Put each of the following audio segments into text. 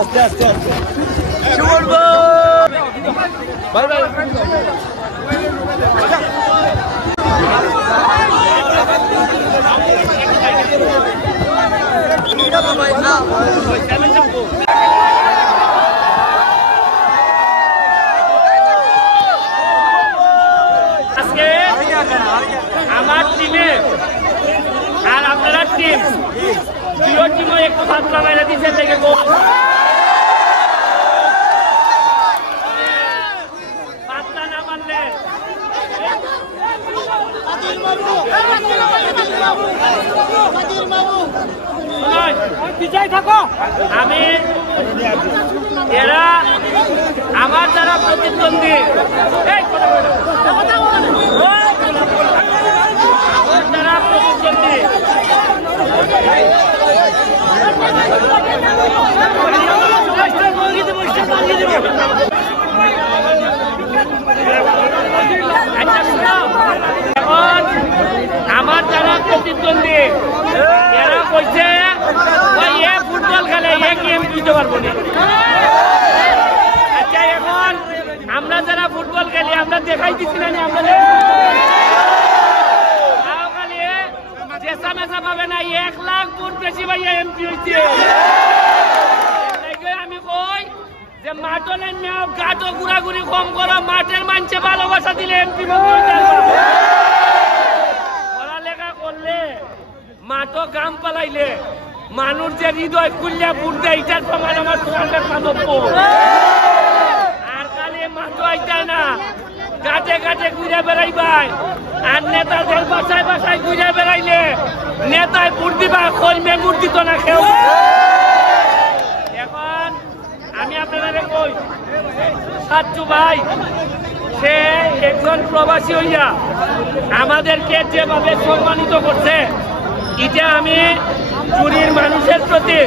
আস্তে আস্তে ভাই ভাই আজকে আমার টিমে আর আপনারা টিম দুটো টিমও একটু পাতলা মেরে দিচ্ছে থেকে পাতলা না মারলে আমি এরা আমার যারা প্রতিদ্বন্দ্বী যারা প্রতিদ্বন্দ্বী এখন আমার যারা প্রতিদ্বন্দ্বী এরা কইছে ফুটবল খেলে গেম দিতে পারবো না। আচ্ছা এখন আমরা যারা ফুটবল খেলি আমরা দেখাই দিচ্ছি না আমাদের পাবে না 1 লাখ ভোট বেশি ভাইয়া এমপি হয়েছে। আমি কই যে মাঠলের নিয়ম গাটো ঘুরাঘুরি কম করো, মাঠের মানুষে ভালোবাসা দিলে এমপি পড়ালেখা করলে মাঠও গাম পালাইলে মানুষ যে হৃদয় খুললে ভোট দেয় এটার প্রমাণ আমার মাধব্য। আর খালি মাঠ আইতায় না গাছে গাছে ঘুরে বেড়াইবাই আর নেতাদের বাসায় বাসায় ঘুরে বেড়াইলে নেতায় ভোট দিবা কর্মে ভোট দিত না কেউ। এখন আমি আপনাদের কই সাচ্চু ভাই সে একজন প্রবাসী হইয়া আমাদেরকে যেভাবে সম্মানিত করছে এটা আমি চুরির মানুষের প্রতি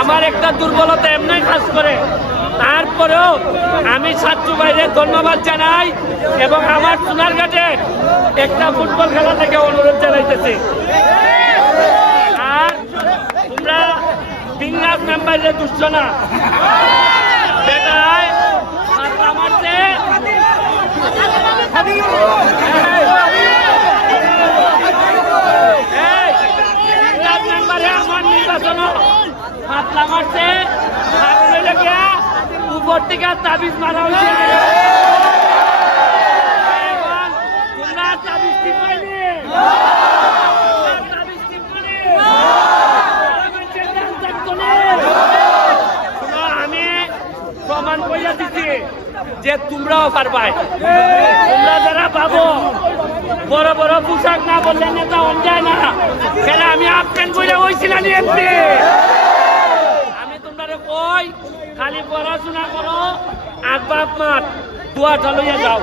আমার একটা দুর্বলতা এমনি কাজ করে। তারপরেও আমি সাচ্চু ভাইয়ের ধন্যবাদ জানাই এবং আমার সোনারঘাটে একটা ফুটবল খেলা থেকে অনুরোধ জানাইতেছি। আর তোমরা বিংলাস মেম্বারের দুষ্ট না বেটায় আমারতে মেম্বারে আমার নির্বাচন পাতলা মারছে উপর থেকে তাবিজ মারা হয়েছে। তোমরা তাবিজ ঠিক পাইনি আমি প্রমাণ করিয়া দিচ্ছি যে তোমরাও পারবাই। তোমরা যারা পাবো বড় বড় পোশাক না বললে নেতা হন যায় না কেন আমি আপেন বইলে হয়েছিলাম এমপি। আমি তোমরা কই খালি পড়াশোনা করো আর বাপ মার দোয়াটা লইয়া যাও।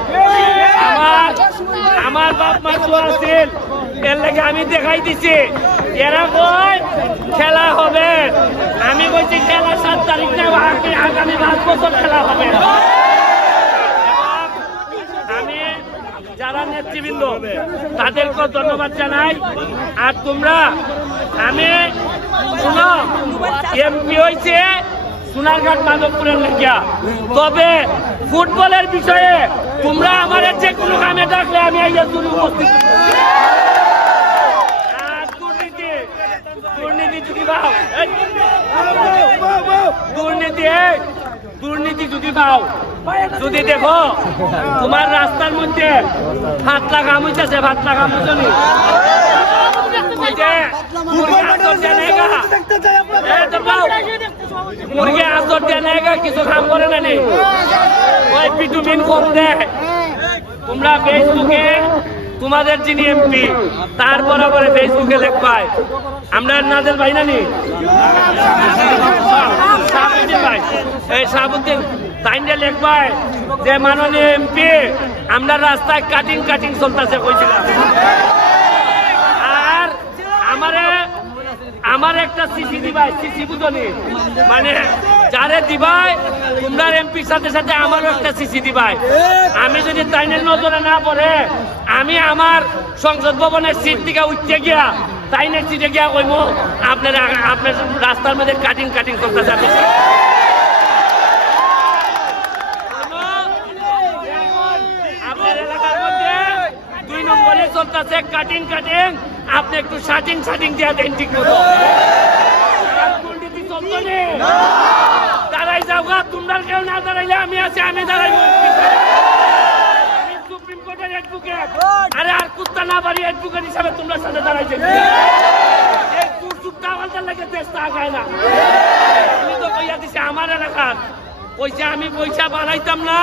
আমার বাপ মার দোয়া ছিল এর লেগে আমি দেখাই দিছি। এরা কই খেলা হবে, আমি বলছি খেলা 7 তারিখ না আগামী 5 বছর খেলা হবে। আমি যারা নেতৃবৃন্দ তাদেরকে ধন্যবাদ জানাই। আর তোমরা আমি শুনো এমপি হয়েছে সোনারঘাট মাধবপুরের লেগিয়া, তবে ফুটবলের বিষয়ে তোমরা আমার যে কোনো কামে ডাকলে আমি উপস্থিত। আর দুর্নীতি যদি পাও দুর্নীতি যদি পাও যদি দেখো তোমার রাস্তার মধ্যে ভাতলা কাম হইতেছে, ভাতলা কাম হইতে মুরগি আসর দেয় কিছু কাম করে না নেই ওই ভিটামিন কম দেয়। তোমরা ফেসবুকে তোমাদের যিনি এমপি তার বরাবরে ফেসবুকে লেখবাই আমরা নাজেল ভাই না নি সাহাবুদ্দিন ভাই, এই সাহাবুদ্দিন তাইন্ডে লেখবাই যে মাননীয় এমপি আমরা রাস্তায় কাটিং চলতেছে কইছিলাম। আর আমার একটা সিসি দিবাই, সিসি বুঝনি মানে যারে দিবাই তোমরা এমপির সাথে সাথে আমারও একটা সিসি দিবাই। আমি যদি তাইনের নজরে না পড়ে আমি আমার সংসদ ভবনের সিট থেকে উঠতে গিয়া তাই না সিটে গিয়া কইব আপনারা আপনার রাস্তার মধ্যে কাটিং করতে যাবে আপনার এলাকার মধ্যে 2 নম্বরে চলতেছে কাটিং আপনি একটু শাটিং দিয়া দেন ঠিক মতো দাঁড়াই যাও গা তোমরা কেউ না দাঁড়াইলে আমি আছি আমি দাঁড়াই সুপ্রিম কোর্টের অ্যাডভোকেট আরে আর কুত্তা না বাড়ি অ্যাডভোকেট হিসাবে তোমরা সাথে দাঁড়াইছে লাগে চেষ্টা আগায় না তুমি তো কইয়া দিছে আমার এলাকার পয়সা আমি পয়সা বানাইতাম না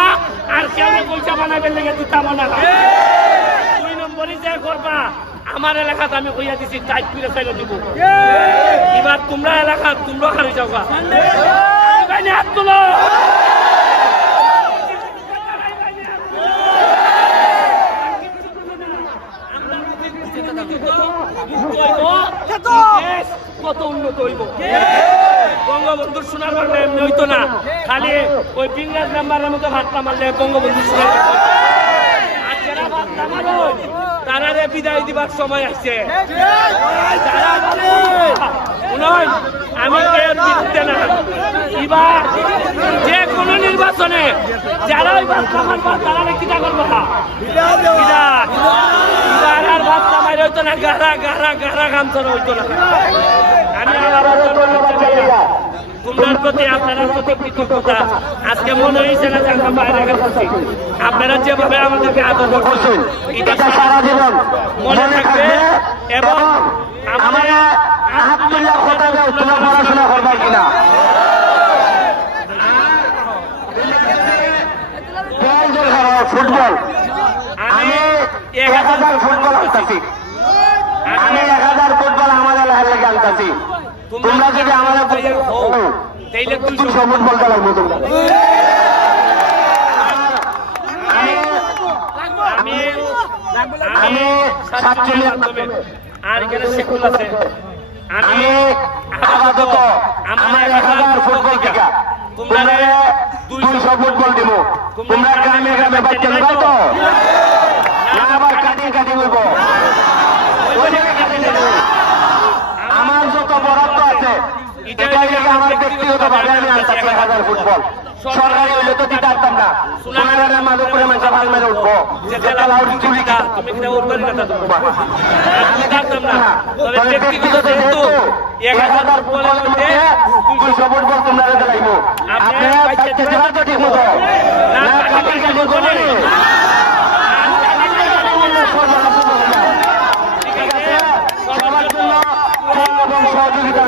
আর কেউ পয়সা বানাবেন লেগে দিতাম না 2 নম্বরে যে করবা আমার এলাকাতে আমি কইয়া দিছি টাইট করে চাইলে দিব এবার তোমরা এলাকা তোমরা খালি যাও গা হাত তুলো কত উন্নত হইব বঙ্গবন্ধুর সোনার বাংলা এমনি হইতো না খালি ওই পিংরাজ মেম্বারের মতো ভাতটা মারলে বঙ্গবন্ধুর সোনার আর যারা ভাতটা মারো তারা বিদায় দিবার সময় আসছে আমি এর বিরুদ্ধে না এবার যে কোনো নির্বাচনে যারা ওই ভাতটা মারবা তারা কিটা করবো আর ভাতটা মার হইতো না গাড়া গামছানো হইতো না আমি তোমার প্রতি আপনার প্রতি কৃতজ্ঞতা আজকে মনে হয়েছে না যে আমরা বাইরে গেছি আপনারা যেভাবে আমাদেরকে আদর করছেন এটা সারা জীবন মনে থাকবে এবং আমরা আলহামদুলিল্লাহ কথা দাও তোমরা পড়াশোনা করবে কিনা ফুটবল আমি 1000 ফুটবল আনতাছি আমি 1000 ফুটবল আমাদের লেগে আনতাছি তোমরা যদি আমাদের তাইলে 200 ফুটবল খেলা লাগবে তোমরা আমি আর এখানে শেখুল আছে আমি আপাতত আমার 1000 ফুটবল খেলা তোমরা 200 ফুটবল দিব তোমরা গ্রামে বাচ্চা লাগাও তো না আবার কাটি হইব আমার যত বরাদ্দ আছে এটা আমার ব্যক্তিগত ভাবে আমি আনতাছি 1000 ফুটবল সরকারি হইলে তো দিতে পারতাম না সোনাগারের মাঝে করে মানুষ ভাল মেরে উঠবো আমি জানতাম না ব্যক্তিগত যেহেতু 1000 ফুটবলের মধ্যে 200 ফুটবল তোমরা দেখাইবো আপনারা বাচ্চা দেওয়া তো ঠিক মতো না কাটি করে ঠিক আছে সবার জন্য সহযোগিতা